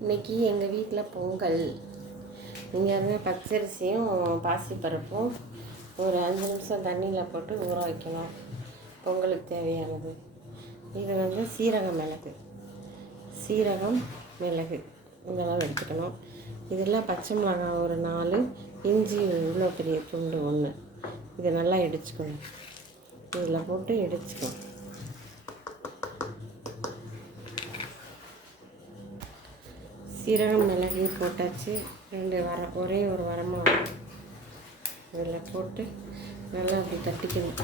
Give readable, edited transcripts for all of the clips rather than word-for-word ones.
இன்றைக்கி எங்கள் வீட்டில் பொங்கல். இங்கே பச்சரிசியும் பாசிப்பருப்பும் ஒரு 5 நிமிஷம் தண்ணியில் போட்டு ஊற வைக்கணும். பொங்கலுக்கு தேவையானது இது சீரகம் மிளகு இதெல்லாம் எடுத்துக்கணும். இதில் பச்சை மிளகாய் ஒரு 4, இஞ்சி இவ்வளோ பெரிய துண்டு 1, இதை நல்லா இடிச்சுக்கணும். இதில் போட்டு இடிச்சுக்கணும். சீரகம் மிளகு போட்டாச்சு. ஒரே ஒரு வரமாக இதில் போட்டு நல்லா அப்படி தட்டிக்கணும்.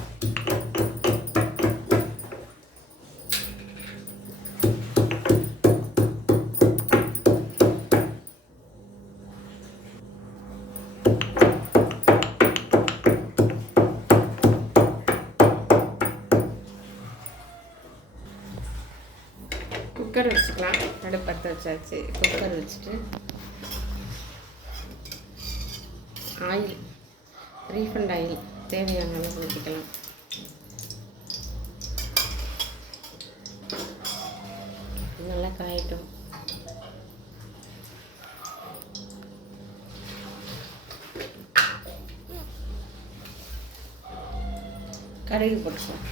குக்கர் வச்சுக்கலாம். அடுப்பத்தை வச்சாச்சு. குக்கர் வச்சுட்டு ஆயில், ரீஃபண்ட் ஆயில் தேவையான அளவு ஊற்றிக்கலாம். நல்லா காயட்டும். கடுகு போட்டுக்கலாம்.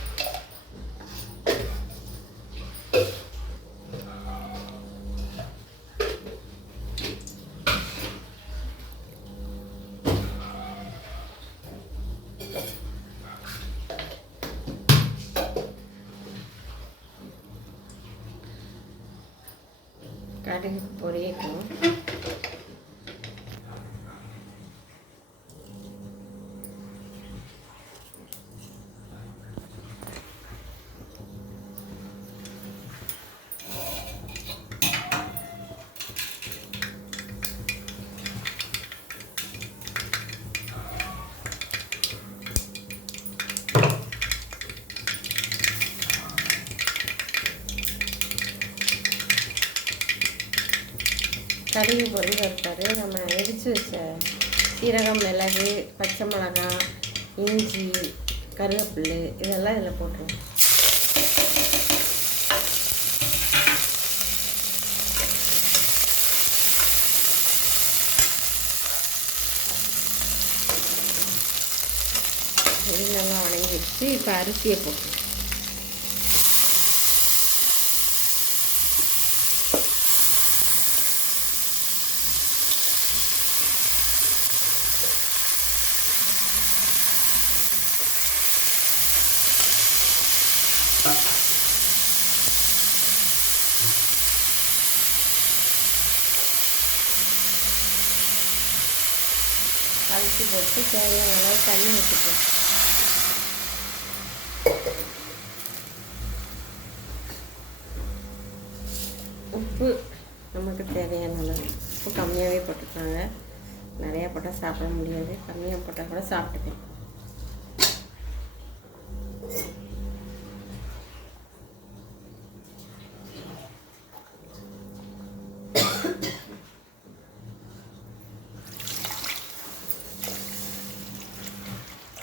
கடுகு பொரியட்டும். கடுகு பொரியல் இருப்பார். நம்ம இடித்து வச்ச சீரகம் மிளகு பச்சை மிளகாய் இஞ்சி கருவேப்பிலை இதெல்லாம் இதில் போட்டுருவோம். இது நல்லா வணங்கிடுச்சு. இப்போ அரிசியை போட்டுருவோம். அரிசி போட்டு தேவையான அளவு தண்ணி ஊற்றிப்போம். உப்பு நமக்கு தேவையான அளவு. உப்பு கம்மியாகவே போட்டுருக்காங்க. நிறையா போட்டால் சாப்பிட முடியாது. கம்மியாக போட்டால் கூட சாப்பிட்டுப்பேன்.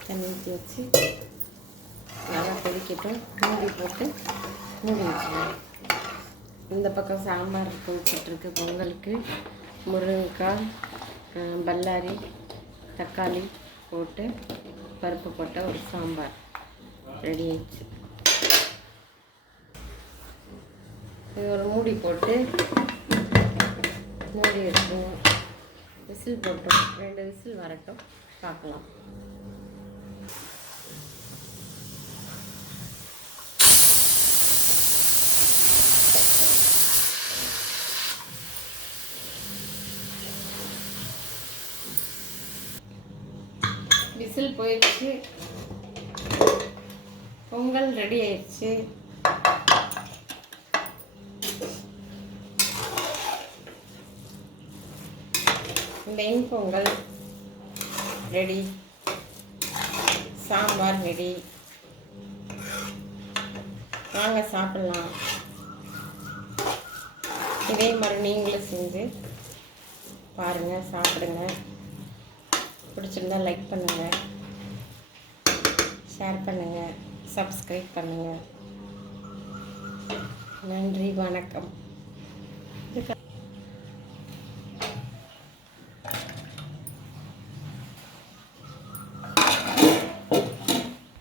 தண்ணி ஊற்றி வச்சு நல்லா கொதிக்கட்டும். மூடி போட்டு மூடி வச்சுக்கலாம். இந்த பக்கம் சாம்பார் கொதிச்சிட்ருக்கு. பொங்கலுக்கு முருங்கைக்காய் பல்லாரி தக்காளி போட்டு பருப்பு போட்ட ஒரு சாம்பார் ரெடி ஆயிடுச்சு. இது ஒரு மூடி போட்டு மூடி வச்சுக்கணும். விசில் போட்டோம். 2 விசில் வரட்டும், பார்க்கலாம். விசில் போயிடுச்சு. பொங்கல் ரெடி ஆயிடுச்சு. Main Pongal ready. Sambar ready. வாங்க சாப்பிட்லாம். இதே மாதிரி நீங்களும் செஞ்சு பாருங்கள், சாப்பிடுங்க. பிடிச்சிருந்தா லைக் பண்ணுங்கள், ஷேர் பண்ணுங்கள், சப்ஸ்கிரைப் பண்ணுங்கள். நன்றி, வணக்கம்.